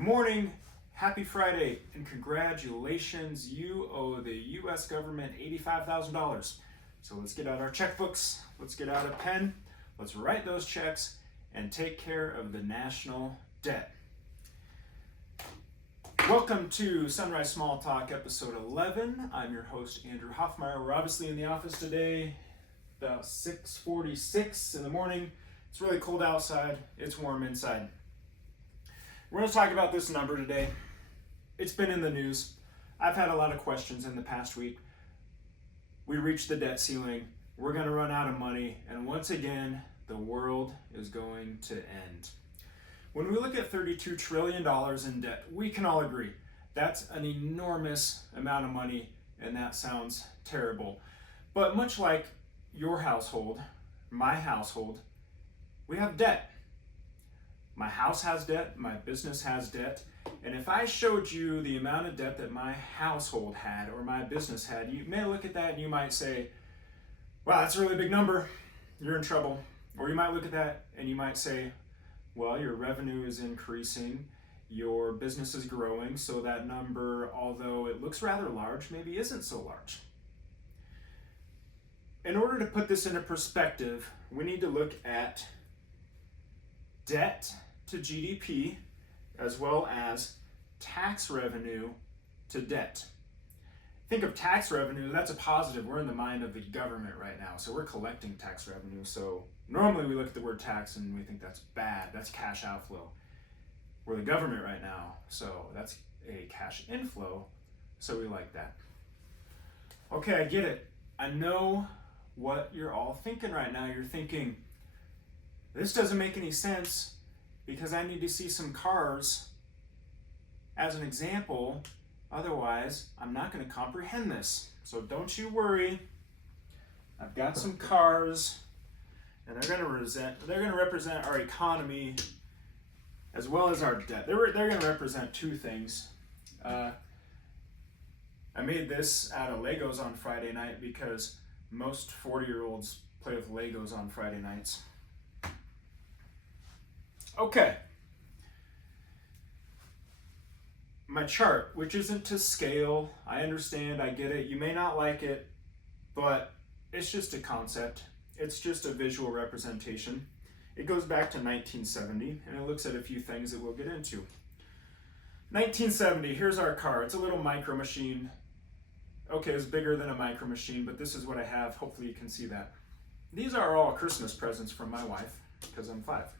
Good morning, happy Friday, and congratulations. You owe the U.S. government $85,000. So let's get out our checkbooks, let's get out a pen, let's write those checks, and take care of the national debt. Welcome to Sunrise Small Talk, episode 11. I'm your host, Andrew Hoffmeyer. We're obviously in the office today, about 6:46 in the morning. It's really cold outside, it's warm inside. We're going to talk about this number today. It's been in the news. I've had a lot of questions in the past week. We reached the debt ceiling. We're going to run out of money. And once again, the world is going to end. When we look at $32 trillion in debt, we can all agree that's an enormous amount of money, and that sounds terrible. But much like your household, my household, we have debt. My house has debt, my business has debt, and if I showed you the amount of debt that my household had or my business had, you may look at that and you might say, wow, that's a really big number, you're in trouble. Or you might look at that and you might say, well, your revenue is increasing, your business is growing, so that number, although it looks rather large, maybe isn't so large. In order to put this into perspective, we need to look at debt to GDP, as well as tax revenue to debt. Think of tax revenue, that's a positive. We're in the mind of the government right now, so we're collecting tax revenue. So normally we look at the word tax and we think that's bad, that's cash outflow. We're the government right now, so that's a cash inflow, so we like that. Okay, I get it. I know what you're all thinking right now. You're thinking, this doesn't make any sense because I need to see some cars as an example. Otherwise, I'm not going to comprehend this. So don't you worry. I've got some cars, and they're going to represent our economy as well as our debt. They're going to represent two things. I made this out of Legos on Friday night because most 40-year-olds play with Legos on Friday nights. Okay, my chart, which isn't to scale, I understand, I get it, you may not like it, but it's just a concept, it's just a visual representation. It goes back to 1970, and it looks at a few things that we'll get into. 1970, here's our car, it's a little micro machine. Okay, it's bigger than a micro machine, but this is what I have, hopefully you can see that. These are all Christmas presents from my wife, because I'm 5.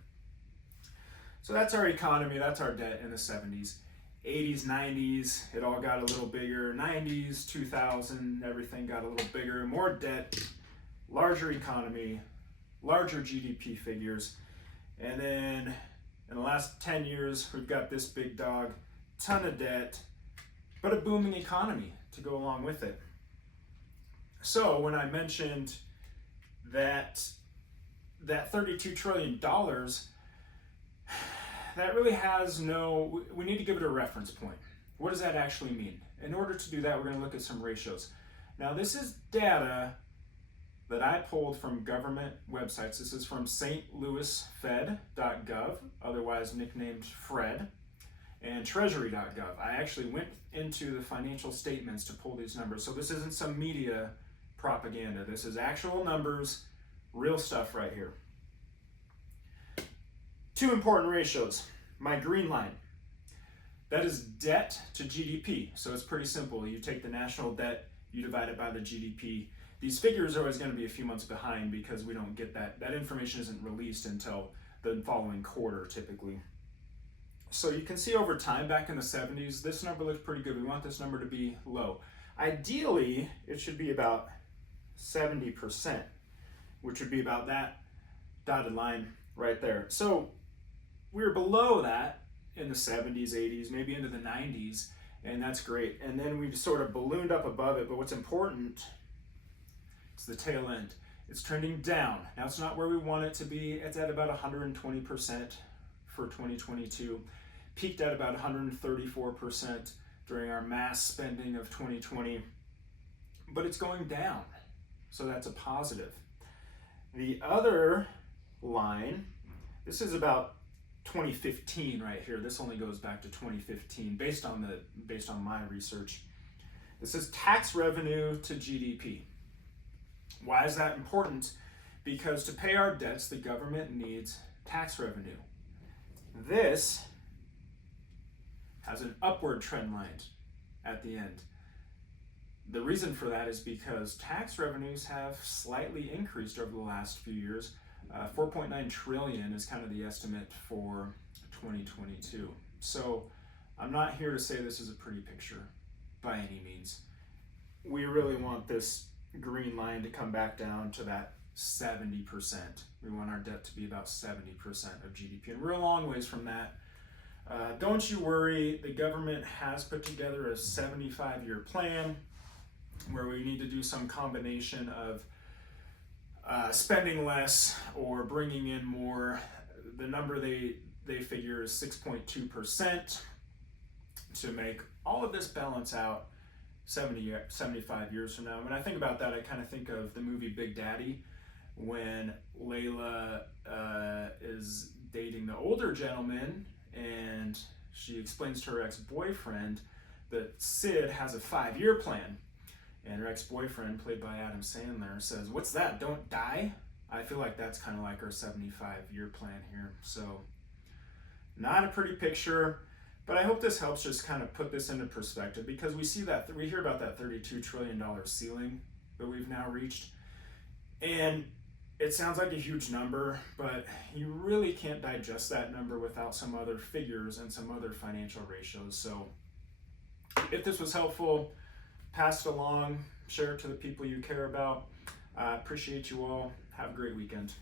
So that's our economy, that's our debt in the 70s. 80s, 90s, it all got a little bigger. 90s, 2000, everything got a little bigger. More debt, larger economy, larger GDP figures. And then in the last 10 years, we've got this big dog, ton of debt, but a booming economy to go along with it. So when I mentioned that $32 trillion, that really has we need to give it a reference point. What does that actually mean? In order to do that, we're going to look at some ratios. Now, this is data that I pulled from government websites. This is from stlouisfed.gov, otherwise nicknamed Fred, and treasury.gov. I actually went into the financial statements to pull these numbers. So this isn't some media propaganda. This is actual numbers, real stuff right here. Two important ratios. My green line, that is debt to GDP. So it's pretty simple. You take the national debt, you divide it by the GDP. These figures are always going to be a few months behind because we don't get that. That information isn't released until the following quarter typically. So you can see over time, back in the 70s, this number looks pretty good. We want this number to be low. Ideally, it should be about 70%, which would be about that dotted line right there. So we were below that in the 70s, 80s, maybe into the 90s, and that's great. And then we sort of ballooned up above it, but what's important is the tail end. It's trending down. Now it's not where we want it to be. It's at about 120% for 2022. Peaked at about 134% during our mass spending of 2020, but it's going down, so that's a positive. The other line, this is about 2015 right here. This only goes back to 2015 based on my research. This is tax revenue to GDP. Why is that important? Because to pay our debts, the government needs tax revenue. This has an upward trend line at the end. The reason for that is because tax revenues have slightly increased over the last few years. 4.9 trillion is kind of the estimate for 2022. So I'm not here to say this is a pretty picture by any means. We really want this green line to come back down to that 70%. We want our debt to be about 70% of GDP, and we're a long ways from that. Don't you worry, the government has put together a 75-year plan where we need to do some combination of spending less or bringing in more. The number they figure is 6.2% to make all of this balance out 75 years from now. When I think about that, I kind of think of the movie Big Daddy, when Layla is dating the older gentleman, and she explains to her ex-boyfriend that Sid has a 5-year plan. And her ex-boyfriend, played by Adam Sandler, says, "What's that? Don't die?" I feel like that's kind of like our 75-year plan here. So, not a pretty picture, but I hope this helps just kind of put this into perspective, because we hear about that $32 trillion ceiling that we've now reached. And it sounds like a huge number, but you really can't digest that number without some other figures and some other financial ratios. So, if this was helpful, pass it along, share it to the people you care about. Appreciate you all. Have a great weekend.